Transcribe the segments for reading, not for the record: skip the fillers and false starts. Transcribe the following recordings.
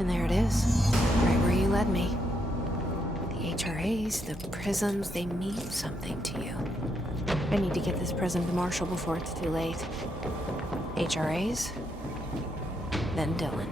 And there it is, right where you led me. The HRAs, the prisms, they mean something to you. I need to get this prism to Marshall before it's too late. HRAs, then Dylan.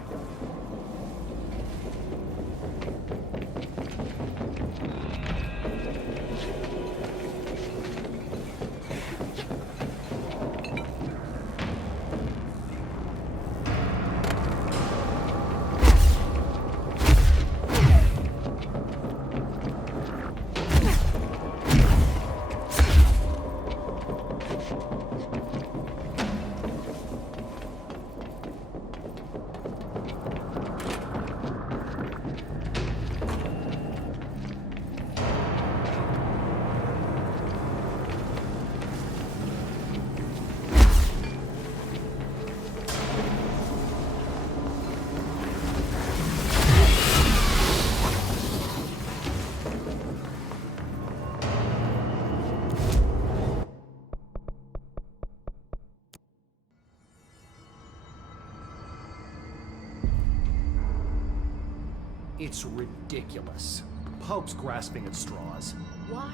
It's ridiculous. Pope's grasping at straws. Why?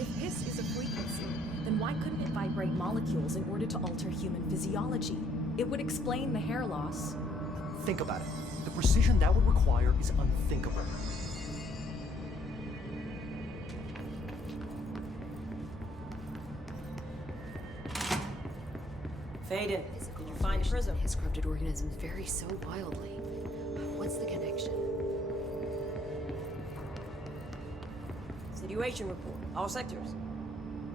If hiss is a frequency, then why couldn't it vibrate molecules in order to alter human physiology? It would explain the hair loss. Think about it. The precision that would require is unthinkable. Faden, did you find the prism? His corrupted organisms vary so wildly. What's the connection? Situation report. All sectors.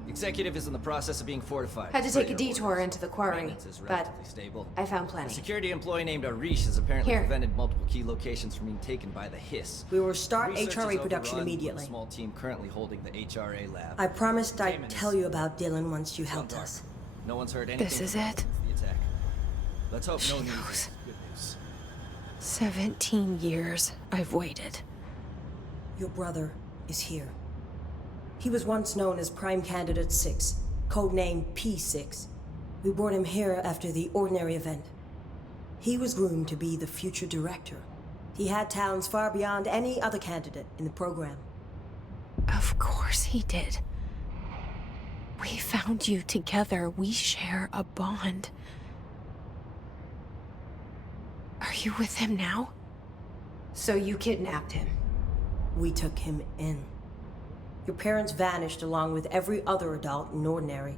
Executive is in the process of being fortified. Had to take a detour into the quarry, Maintenance is but relatively stable. I found A plenty. security employee named Arish has apparently Here. prevented multiple key locations from being taken by the hiss. We will start Research HRA is production overrun with immediately. A small team currently holding the HRA lab. I promised I'd Containment tell is you about Dylan once you helped dark. us. No one's heard anything. This is from it? The attack. Let's hope no She news knows. is good news. 17 years I've waited. Your brother is here. He was once known as Prime Candidate 6, codenamed P6. We brought him here after the ordinary event. He was groomed to be the future director. He had talents far beyond any other candidate in the program. Of course he did. We found you together. We share a bond. Are you with him now? So you kidnapped him. We took him in. Your parents vanished along with every other adult in Ordinary.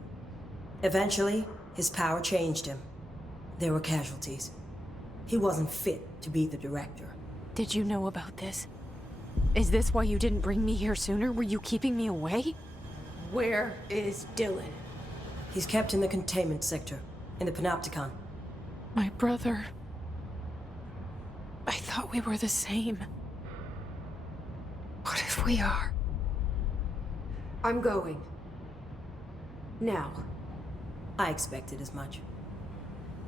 Eventually, his power changed him. There were casualties. He wasn't fit to be the director. Did you know about this? Is this why you didn't bring me here sooner? Were you keeping me away? Where is Dylan? He's kept in the containment sector, in the Panopticon. My brother. I thought we were the same. What if we are? I'm going. Now. I expected as much.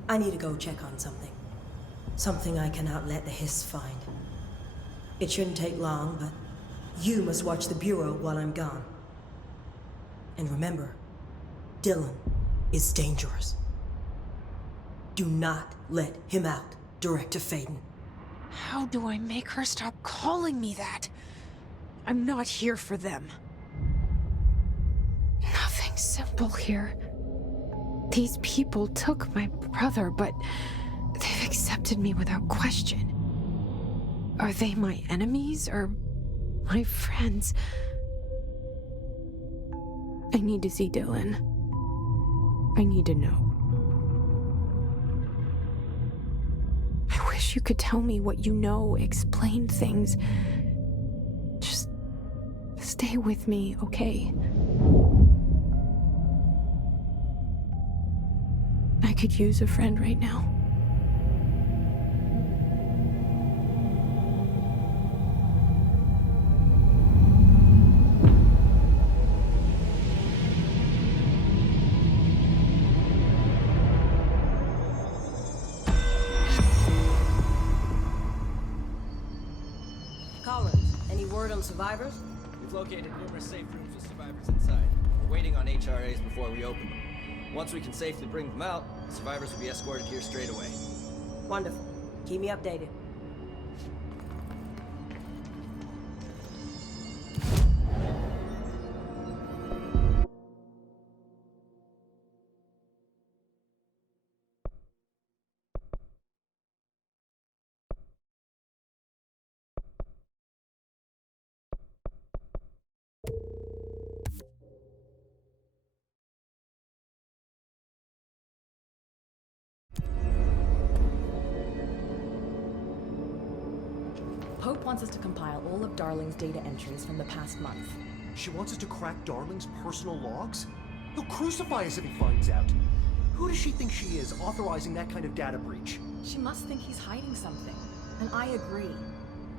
I need to go check on something. Something I cannot let the hiss find. It shouldn't take long, but you must watch the Bureau while I'm gone. And remember, Dylan is dangerous. Do not let him out, Director Faden. How do I make her stop calling me that? I'm not here for them. Nothing simple here. These people took my brother, but they've accepted me without question. Are they my enemies or my friends? I need to see Dylan. I need to know. I wish you could tell me what you know, explain things. Just stay with me, okay? I could use a friend right now. Collins, any word on survivors? We've located numerous safe rooms with survivors inside. We're waiting on HRAs before we open them. Once we can safely bring them out, survivors will be escorted here straight away. Wonderful. Keep me updated. Pope wants us to compile all of Darling's data entries from the past month. She wants us to crack Darling's personal logs? He'll crucify us if he finds out. Who does she think she is, authorizing that kind of data breach? She must think he's hiding something. And I agree.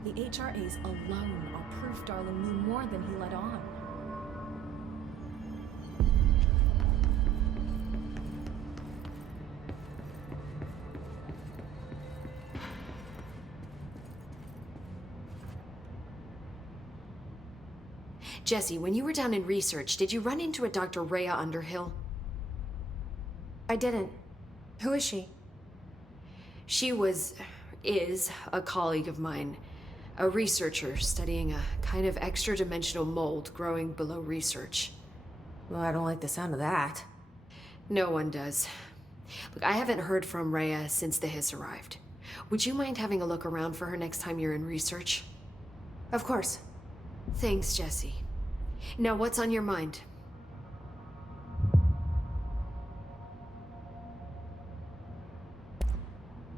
The HRAs alone are proof Darling knew more than he let on. Jesse, when you were down in research, did you run into a Dr. Rhea Underhill? I didn't. Who is she? She is a colleague of mine, a researcher studying a kind of extra-dimensional mold growing below research. Well, I don't like the sound of that. No one does. Look, I haven't heard from Rhea since the Hiss arrived. Would you mind having a look around for her next time you're in research? Of course. Thanks, Jesse. Now, what's on your mind?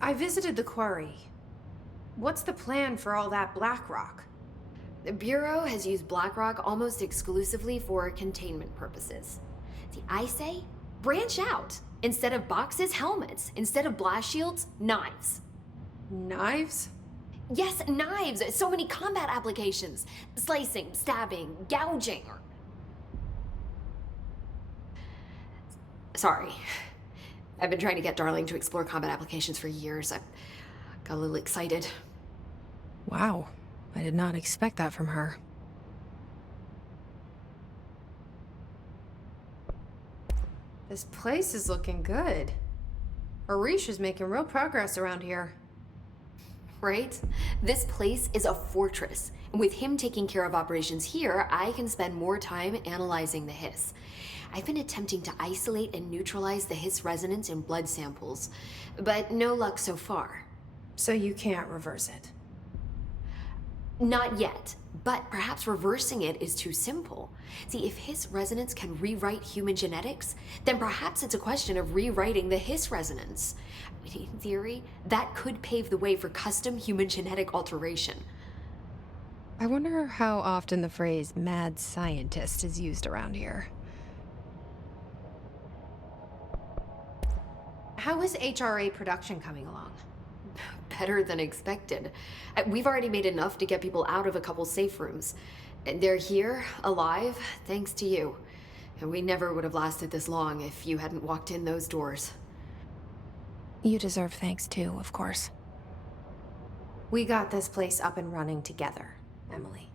I visited the quarry. What's the plan for all that black rock? The Bureau has used BlackRock almost exclusively for containment purposes. See, I say, branch out. Instead of boxes, helmets. Instead of blast shields, knives. Knives? Yes, knives! So many combat applications. Slicing, stabbing, gouging, or... Sorry. I've been trying to get Darling to explore combat applications for years. I got a little excited. Wow. I did not expect that from her. This place is looking good. Arish is making real progress around here. Right? This place is a fortress. And with him taking care of operations here, I can spend more time analyzing the Hiss. I've been attempting to isolate and neutralize the Hiss resonance in blood samples, but no luck so far. So you can't reverse it. Not yet, but perhaps reversing it is too simple. See, if Hiss resonance can rewrite human genetics, then perhaps it's a question of rewriting the Hiss resonance. I mean, in theory, that could pave the way for custom human genetic alteration. I wonder how often the phrase mad scientist is used around here. How is HRA production coming along? Better than expected. We've already made enough to get people out of a couple safe rooms. And they're here, alive, thanks to you. And we never would have lasted this long if you hadn't walked in those doors. You deserve thanks too, of course. We got this place up and running together, Emily.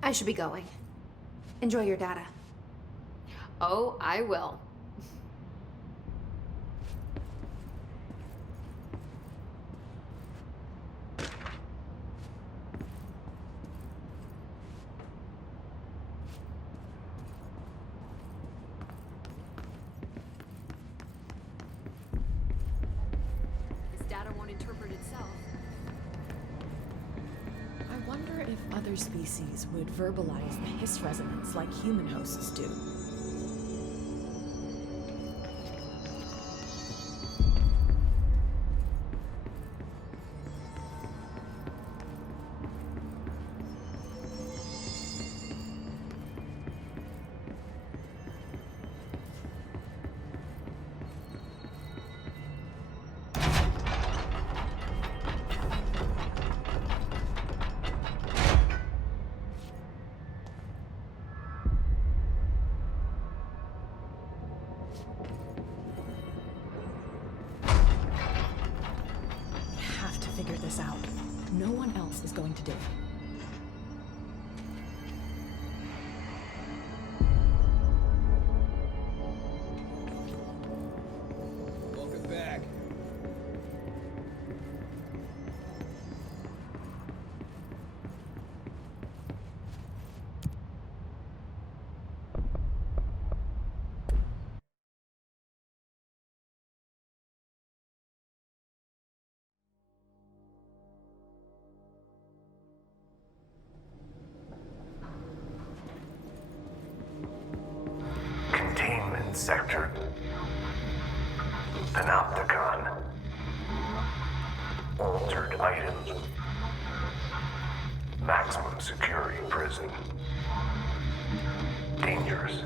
I should be going. Enjoy your data. Oh, I will. This data won't interpret itself. I wonder if other species would verbalize the Hiss resonance like human hosts do. Figure this out. No one else is going to do it. Welcome back. Containment sector. Panopticon. Altered items. Maximum security prison. Dangerous.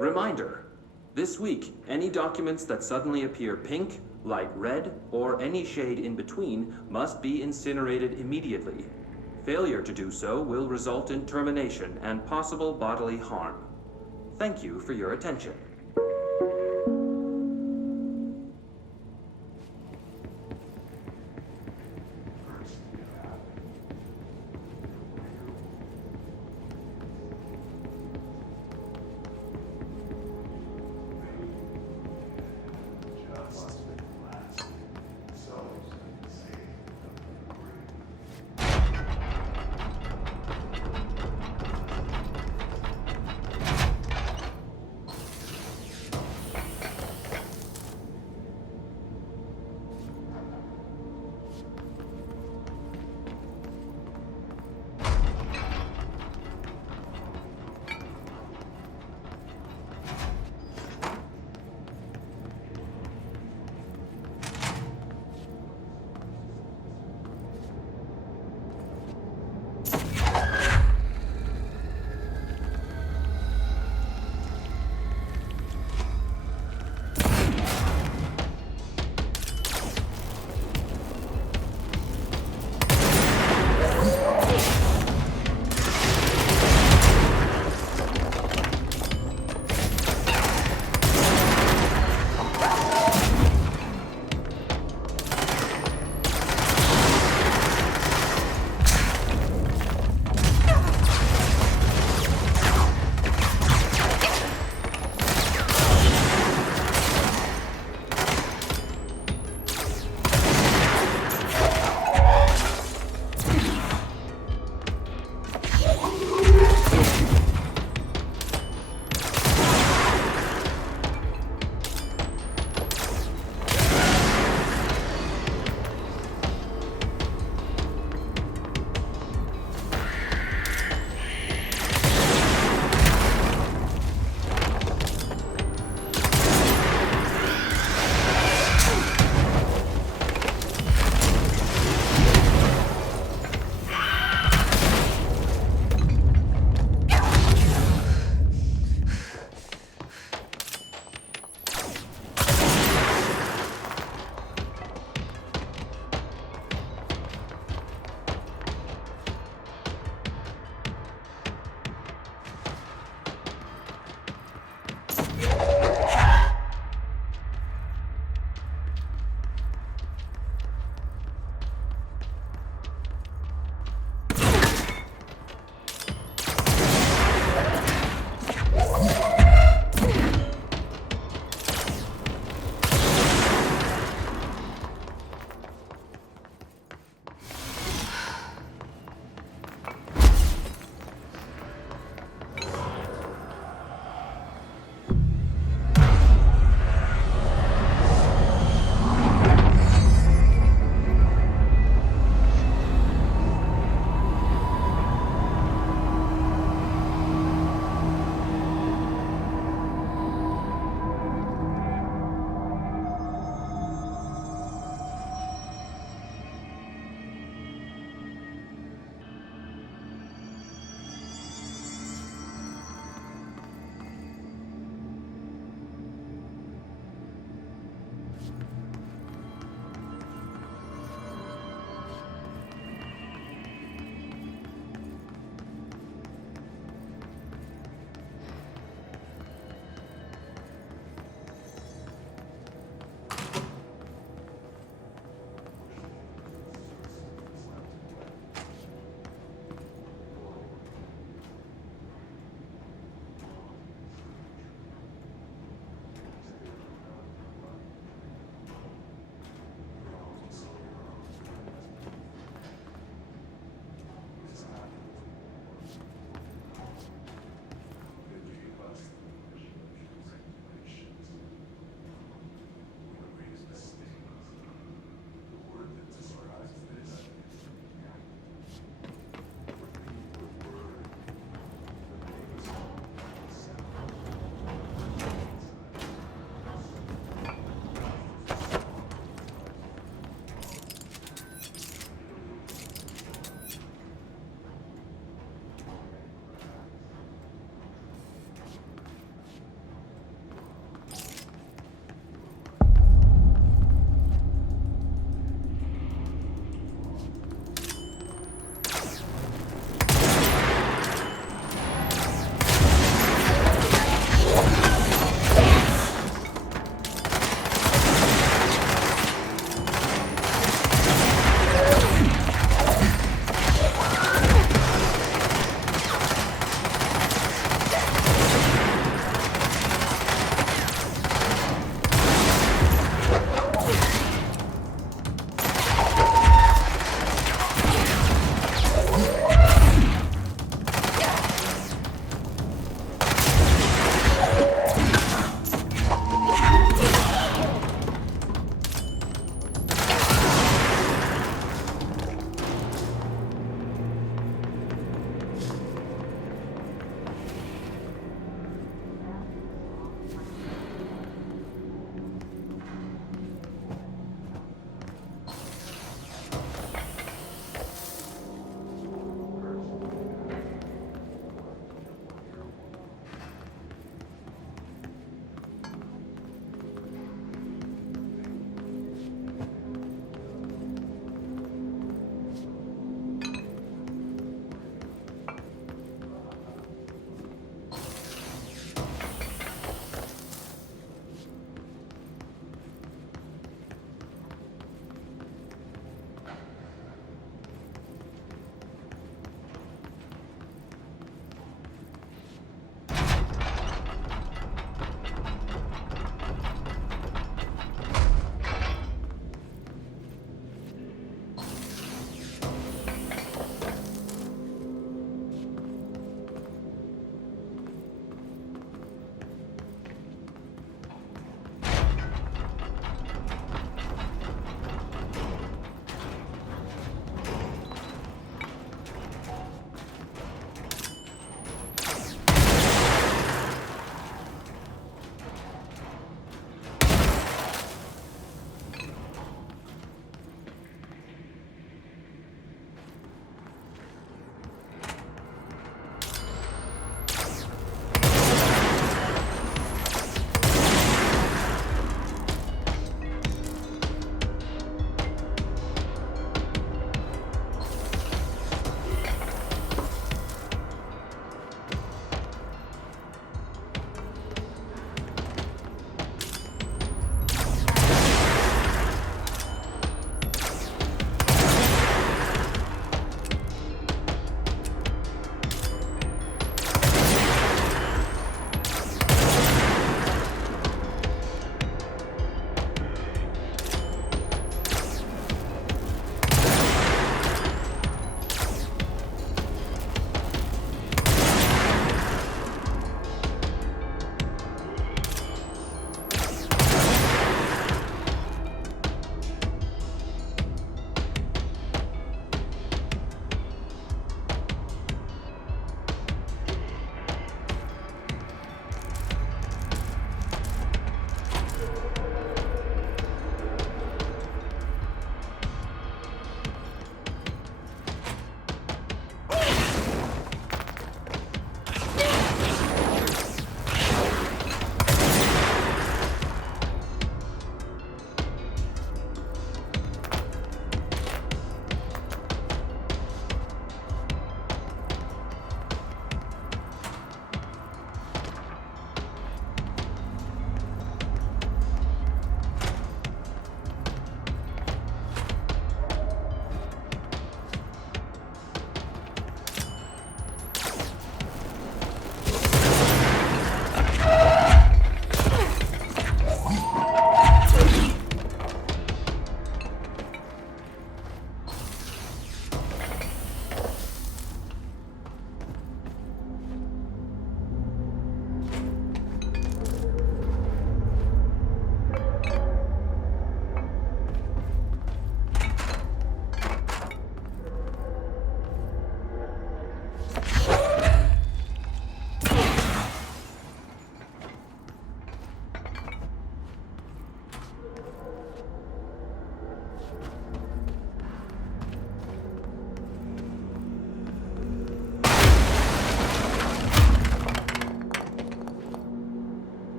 Reminder, this week, any documents that suddenly appear pink, light red, or any shade in between must be incinerated immediately. Failure to do so will result in termination and possible bodily harm. Thank you for your attention.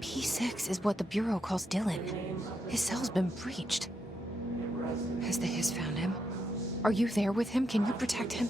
P6 is what the Bureau calls Dylan. His cell's been breached. Has the Hiss found him? Are you there with him? Can you protect him?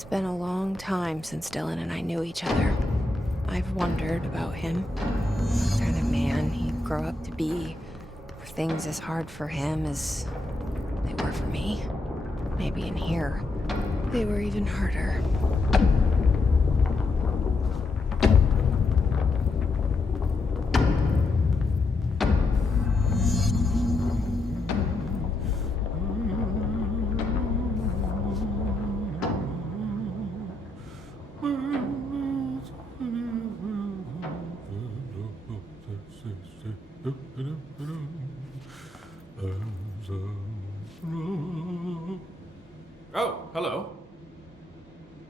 It's been a long time since Dylan and I knew each other. I've wondered about him. What kind of man he'd grow up to be. Were things as hard for him as they were for me? Maybe in here, They were even harder. Oh, hello.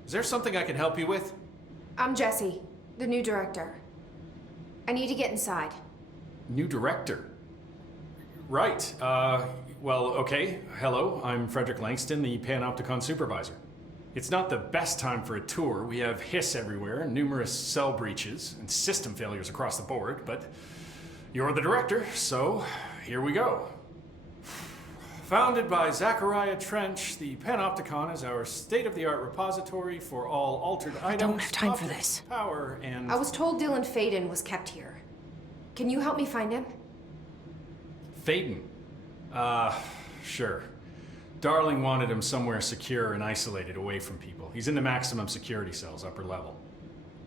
Is there something I can help you with? I'm Jessie, the new director. I need to get inside. New director? Right. Well, okay. Hello, I'm Frederick Langston, the Panopticon supervisor. It's not the best time for a tour. We have hiss everywhere, numerous cell breaches, and system failures across the board, but you're the director, so here we go. Founded by Zachariah Trench, the Panopticon is our state-of-the-art repository for all altered items. I don't have time for objects, this. Power and... I was told Dylan Faden was kept here. Can you help me find him? Faden? Sure. Darling wanted him somewhere secure and isolated away from people. He's in the maximum security cells, upper level.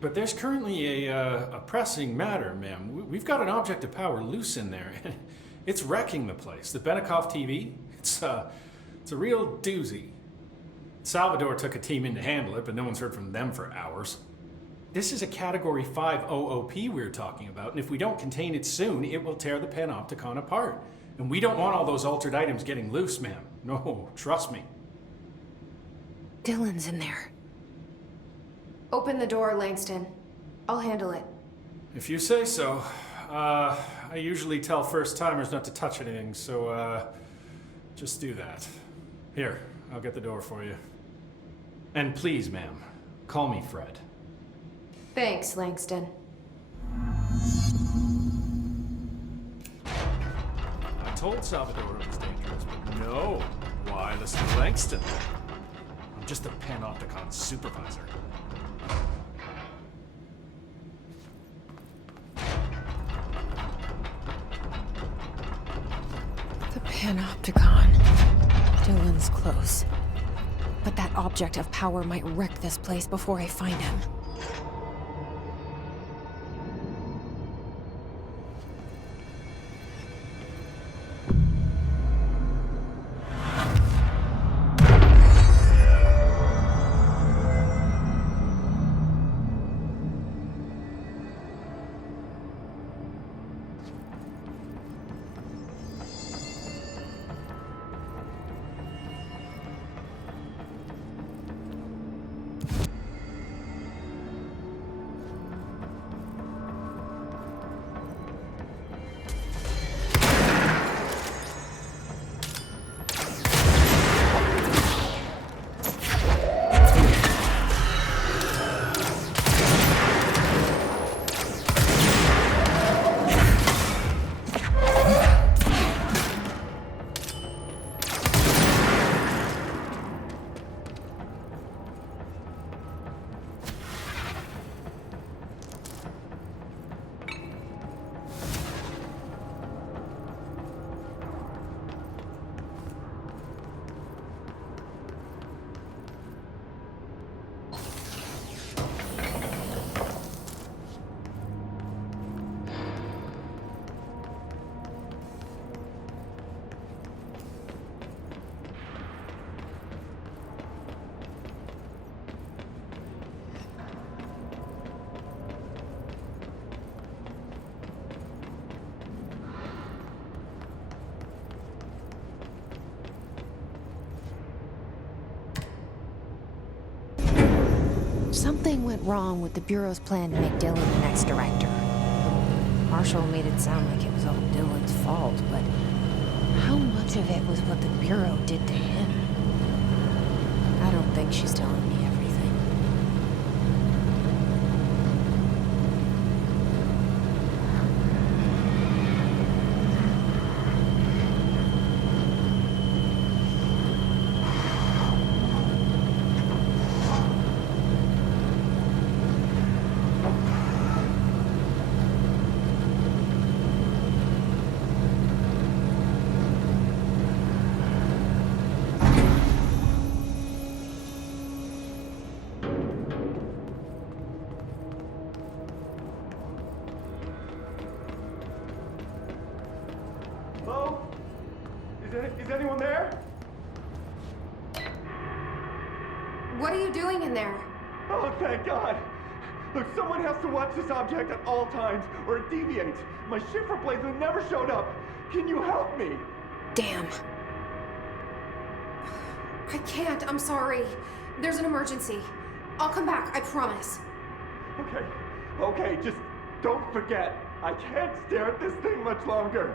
But there's currently a pressing matter, ma'am. We've got an object of power loose in there. It's wrecking the place. The Benikoff TV, it's a real doozy. Salvador took a team in to handle it, but no one's heard from them for hours. This is a Category 5 OOP we're talking about, and if we don't contain it soon, it will tear the Panopticon apart. And we don't want all those altered items getting loose, ma'am. No, trust me. Dylan's in there. Open the door, Langston. I'll handle it. If you say so. I usually tell first-timers not to touch anything, so, just do that. Here, I'll get the door for you. And please, ma'am, call me Fred. Thanks, Langston. I told Salvador it was dangerous, but no. Why listen to Langston? I'm just a Panopticon supervisor. The Panopticon. Dylan's close. But that object of power might wreck this place before I find him. Something went wrong with the Bureau's plan to make Dylan the next director. Marshall made it sound like it was all Dylan's fault, but how much of it was what the Bureau did to him? I don't think she's telling me everything. What are you doing in there? Oh, thank God! Look, someone has to watch this object at all times, or it deviates. My shifter blazer never showed up. Can you help me? Damn. I can't, I'm sorry. There's an emergency. I'll come back, I promise. Okay, just don't forget. I can't stare at this thing much longer.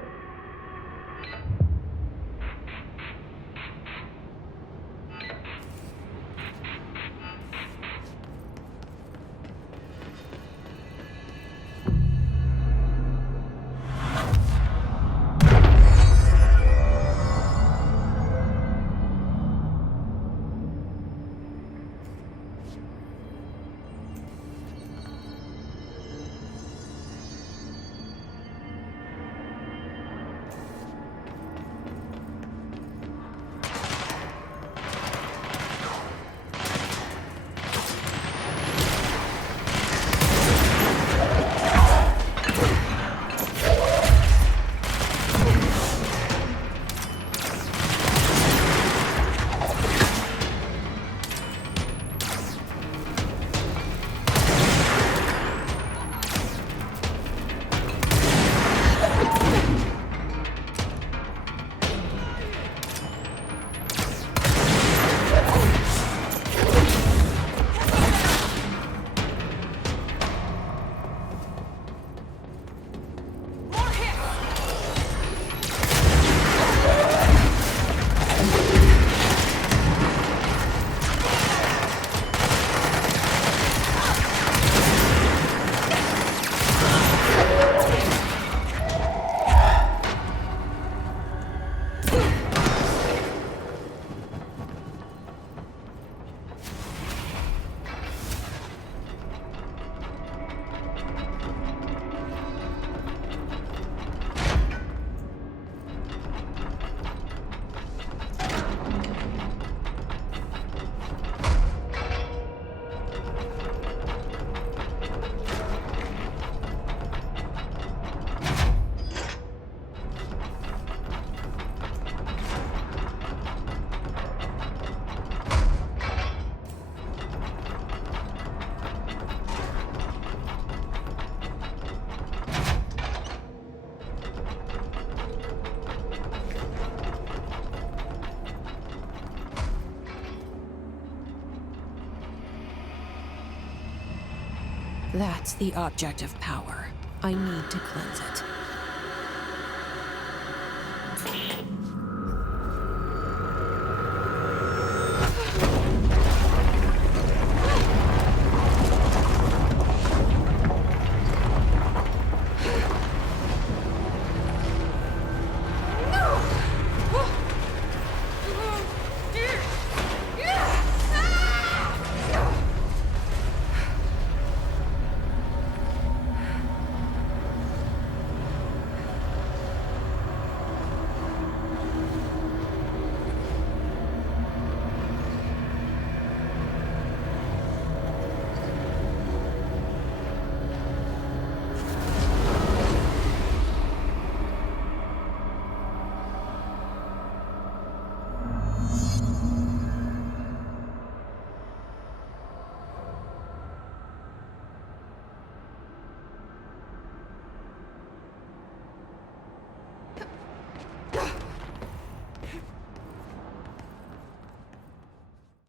That's the object of power. I need to cleanse it.